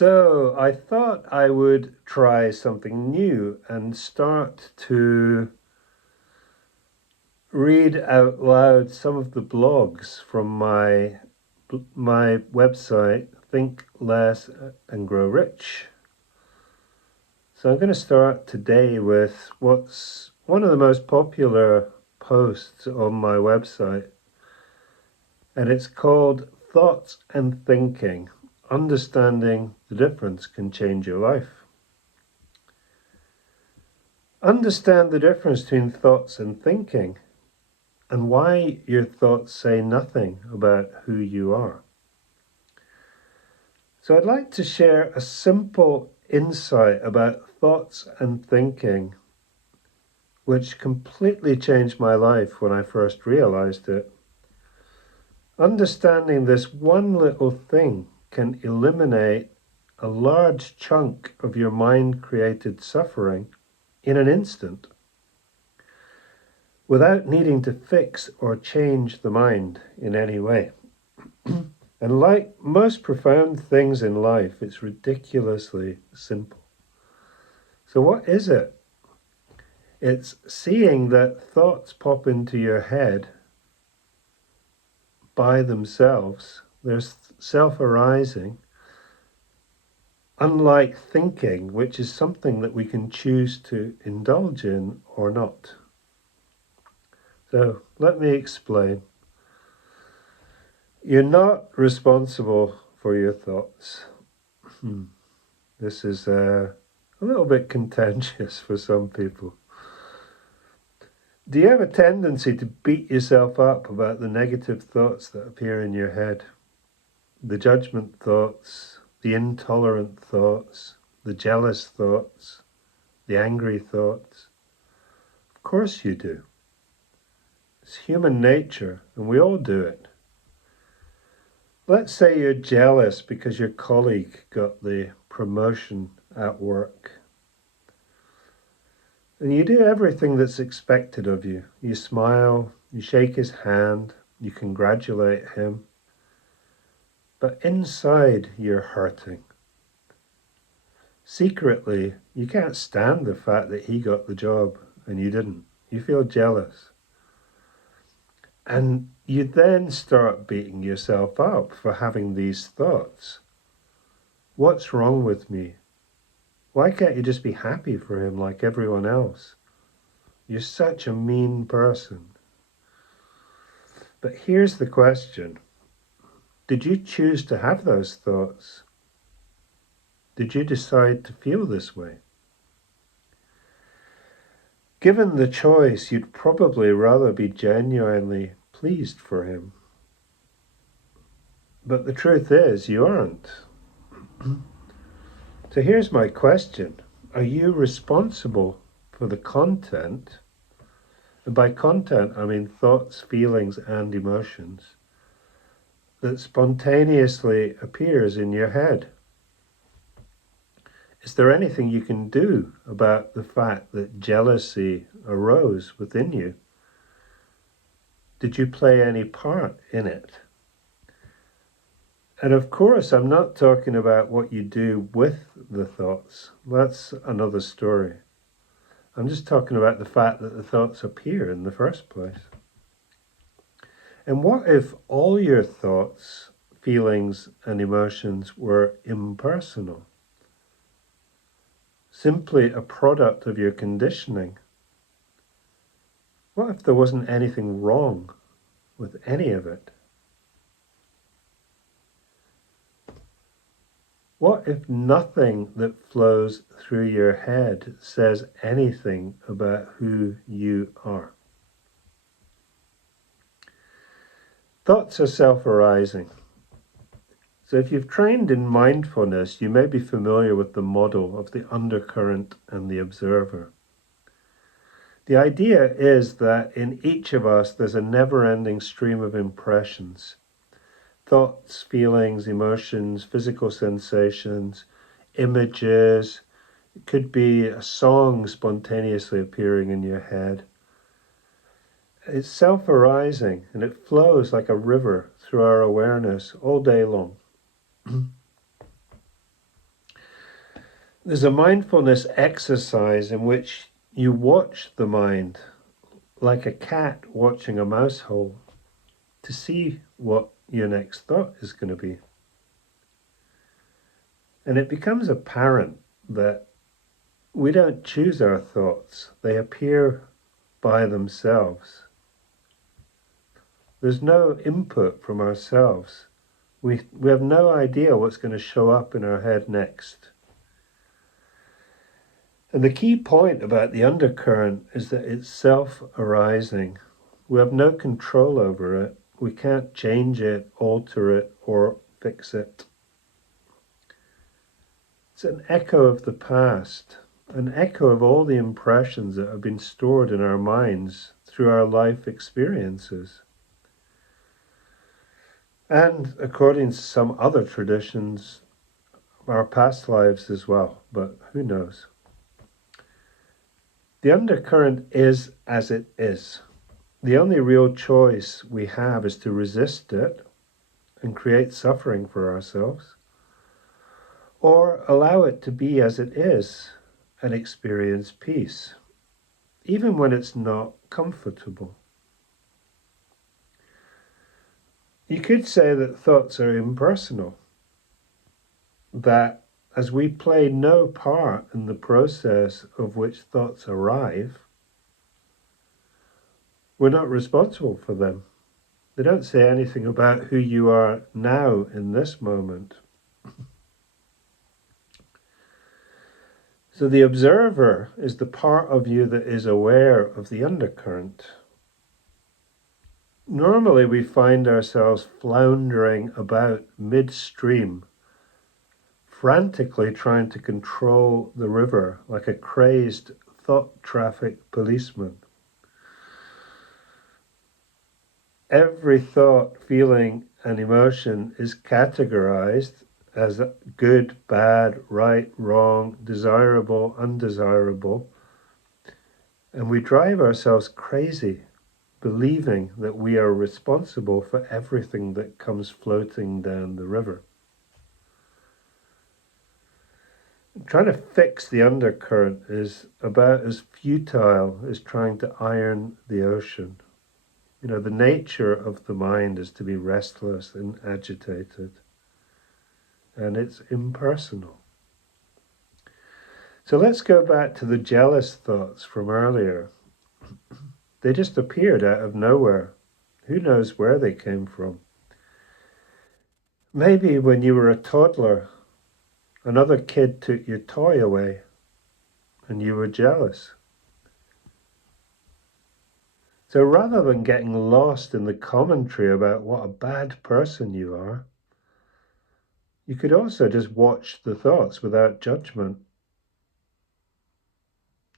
So I thought I would try something new and start to read out loud some of the blogs from my website, Think Less and Grow Rich. So I'm going to start today with what's one of the most popular posts on my website, and it's called Thoughts and Thinking. Understanding the difference can change your life. Understand the difference between thoughts and thinking, and why your thoughts say nothing about who you are. So I'd like to share a simple insight about thoughts and thinking, which completely changed my life when I first realized it. Understanding this one little thing can eliminate a large chunk of your mind-created suffering in an instant, without needing to fix or change the mind in any way. And like most profound things in life, it's ridiculously simple. So what is it? It's seeing that thoughts pop into your head by themselves. They're self-arising, unlike thinking, which is something that we can choose to indulge in or not. So let me explain. You're not responsible for your thoughts. This is a little bit contentious for some people. Do you have a tendency to beat yourself up about the negative thoughts that appear in your head? The judgment thoughts, the intolerant thoughts, the jealous thoughts, the angry thoughts? Of course you do. It's human nature, and we all do it. Let's say you're jealous because your colleague got the promotion at work. And you do everything that's expected of you. You smile, you shake his hand, you congratulate him. But inside you're hurting. Secretly, you can't stand the fact that he got the job and you didn't. You feel jealous. And you then start beating yourself up for having these thoughts. What's wrong with me? Why can't you just be happy for him like everyone else? You're such a mean person. But here's the question. Did you choose to have those thoughts? Did you decide to feel this way? Given the choice, you'd probably rather be genuinely pleased for him. But the truth is, you aren't. So here's my question. Are you responsible for the content? And by content, I mean thoughts, feelings, and emotions that spontaneously appears in your head. Is there anything you can do about the fact that jealousy arose within you? Did you play any part in it? And of course, I'm not talking about what you do with the thoughts. That's another story. I'm just talking about the fact that the thoughts appear in the first place. And what if all your thoughts, feelings, and emotions were impersonal? Simply a product of your conditioning? What if there wasn't anything wrong with any of it? What if nothing that flows through your head says anything about who you are? Thoughts are self-arising. So if you've trained in mindfulness, you may be familiar with the model of the undercurrent and the observer. The idea is that in each of us there's a never-ending stream of impressions. Thoughts, feelings, emotions, physical sensations, images. It could be a song spontaneously appearing in your head. It's self-arising and it flows like a river through our awareness all day long. There's a mindfulness exercise in which you watch the mind like a cat watching a mouse hole to see what your next thought is going to be. And it becomes apparent that we don't choose our thoughts, they appear by themselves. There's no input from ourselves. We have no idea what's going to show up in our head next. And the key point about the undercurrent is that it's self-arising. We have no control over it. We can't change it, alter it, or fix it. It's an echo of the past, an echo of all the impressions that have been stored in our minds through our life experiences. And according to some other traditions, our past lives as well, but who knows? The undercurrent is as it is. The only real choice we have is to resist it and create suffering for ourselves, or allow it to be as it is and experience peace, even when it's not comfortable. You could say that thoughts are impersonal, that as we play no part in the process of which thoughts arrive, we're not responsible for them. They don't say anything about who you are now in this moment. So the observer is the part of you that is aware of the undercurrent. Normally we find ourselves floundering about midstream, frantically trying to control the river like a crazed thought traffic policeman. Every thought, feeling, and emotion is categorized as good, bad, right, wrong, desirable, undesirable, and we drive ourselves crazy, believing that we are responsible for everything that comes floating down the river. Trying to fix the undercurrent is about as futile as trying to iron the ocean. You know, the nature of the mind is to be restless and agitated, and it's impersonal. So let's go back to the jealous thoughts from earlier. They just appeared out of nowhere. Who knows where they came from? Maybe when you were a toddler, another kid took your toy away and you were jealous. So rather than getting lost in the commentary about what a bad person you are, you could also just watch the thoughts without judgment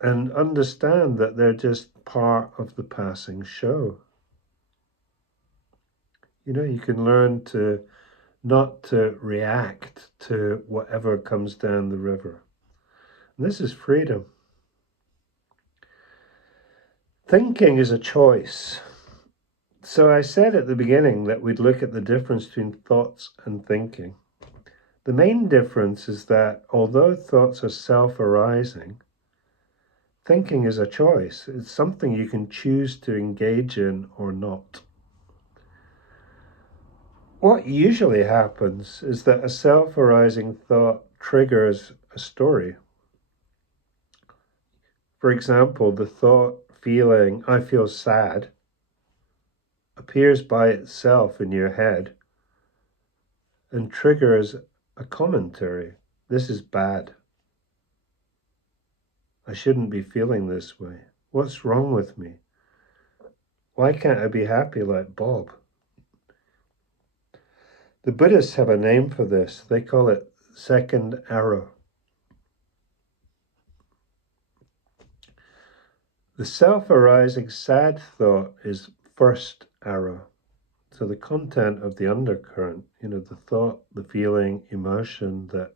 and understand that they're just part of the passing show. You know, you can learn to not to react to whatever comes down the river. And this is freedom. Thinking is a choice. So I said at the beginning that we'd look at the difference between thoughts and thinking. The main difference is that although thoughts are self-arising, thinking is a choice. It's something you can choose to engage in or not. What usually happens is that a self-arising thought triggers a story. For example, the thought, feeling, I feel sad, appears by itself in your head and triggers a commentary. This is bad. I shouldn't be feeling this way. What's wrong with me? Why can't I be happy like Bob? The Buddhists have a name for this. They call it second arrow. The self-arising sad thought is first arrow. So the content of the undercurrent, you know, the thought, the feeling, emotion that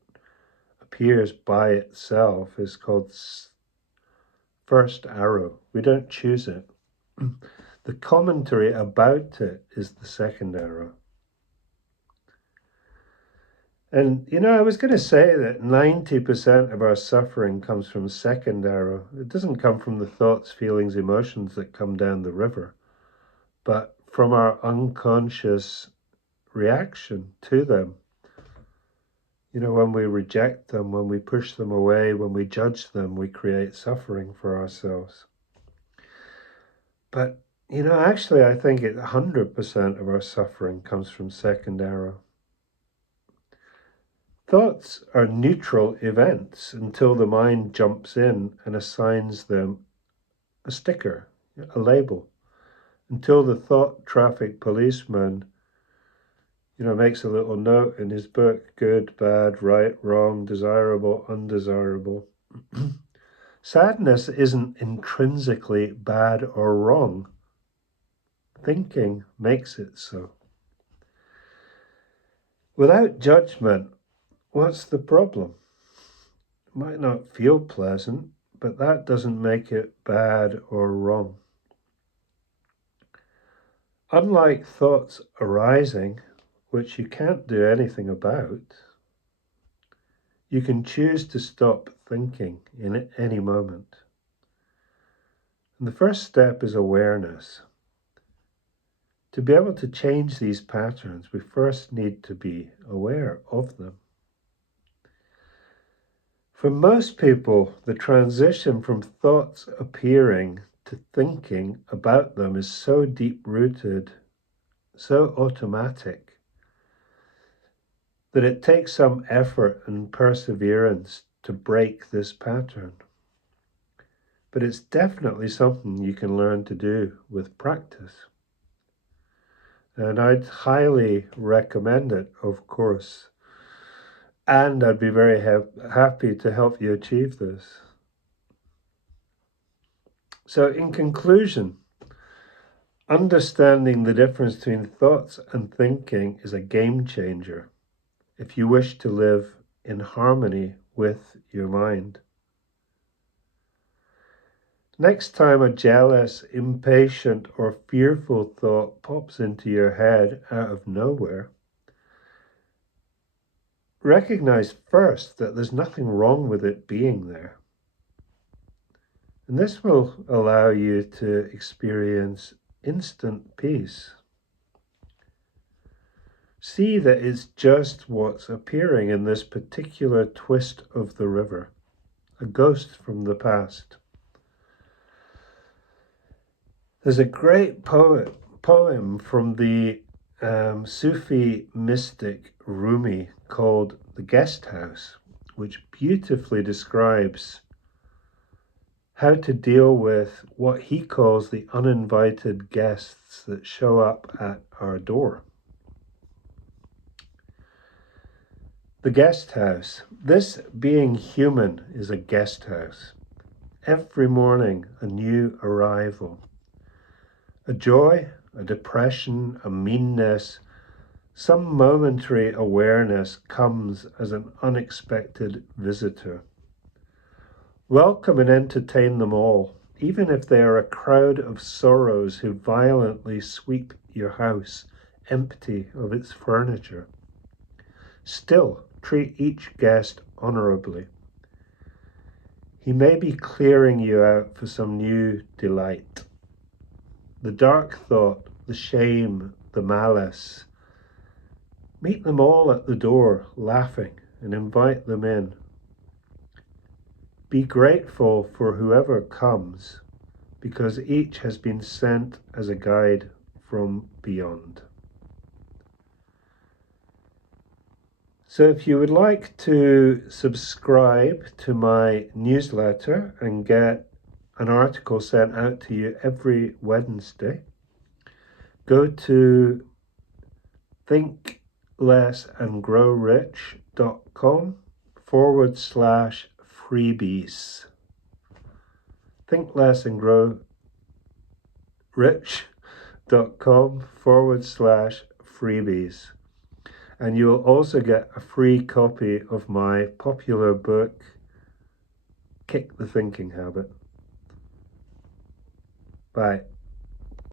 appears by itself is called first arrow. We don't choose it. The commentary about it is the second arrow. And, I was going to say that 90% of our suffering comes from second arrow. It doesn't come from the thoughts, feelings, emotions that come down the river, but from our unconscious reaction to them. When we reject them, when we push them away, when we judge them, we create suffering for ourselves. But, actually, I think 100% of our suffering comes from second arrow. Thoughts are neutral events until the mind jumps in and assigns them a sticker, a label, until the thought traffic policeman, makes a little note in his book, good, bad, right, wrong, desirable, undesirable. Sadness isn't intrinsically bad or wrong. Thinking makes it so. Without judgment, what's the problem? It might not feel pleasant, but that doesn't make it bad or wrong. Unlike thoughts arising, which you can't do anything about, you can choose to stop thinking in any moment. And the first step is awareness. To be able to change these patterns, we first need to be aware of them. For most people, the transition from thoughts appearing to thinking about them is so deep-rooted, so automatic, that it takes some effort and perseverance to break this pattern. But it's definitely something you can learn to do with practice. And I'd highly recommend it, of course. And I'd be very happy to help you achieve this. So in conclusion, understanding the difference between thoughts and thinking is a game changer if you wish to live in harmony with your mind. Next time a jealous, impatient, or fearful thought pops into your head out of nowhere, recognize first that there's nothing wrong with it being there. And this will allow you to experience instant peace. See that it's just what's appearing in this particular twist of the river, a ghost from the past. There's a great poem from the Sufi mystic Rumi called The Guest House, which beautifully describes how to deal with what he calls the uninvited guests that show up at our door. The guest house. This being human is a guest house. Every morning, a new arrival. A joy, a depression, a meanness, some momentary awareness comes as an unexpected visitor. Welcome and entertain them all, even if they are a crowd of sorrows who violently sweep your house empty of its furniture. Still, treat each guest honorably. He may be clearing you out for some new delight. The dark thought, the shame, the malice. Meet them all at the door, laughing, and invite them in. Be grateful for whoever comes, because each has been sent as a guide from beyond. So if you would like to subscribe to my newsletter and get an article sent out to you every Wednesday, go to thinklessandgrowrich.com/freebies. thinklessandgrowrich.com/freebies. And you will also get a free copy of my popular book, Kick the Thinking Habit. Bye.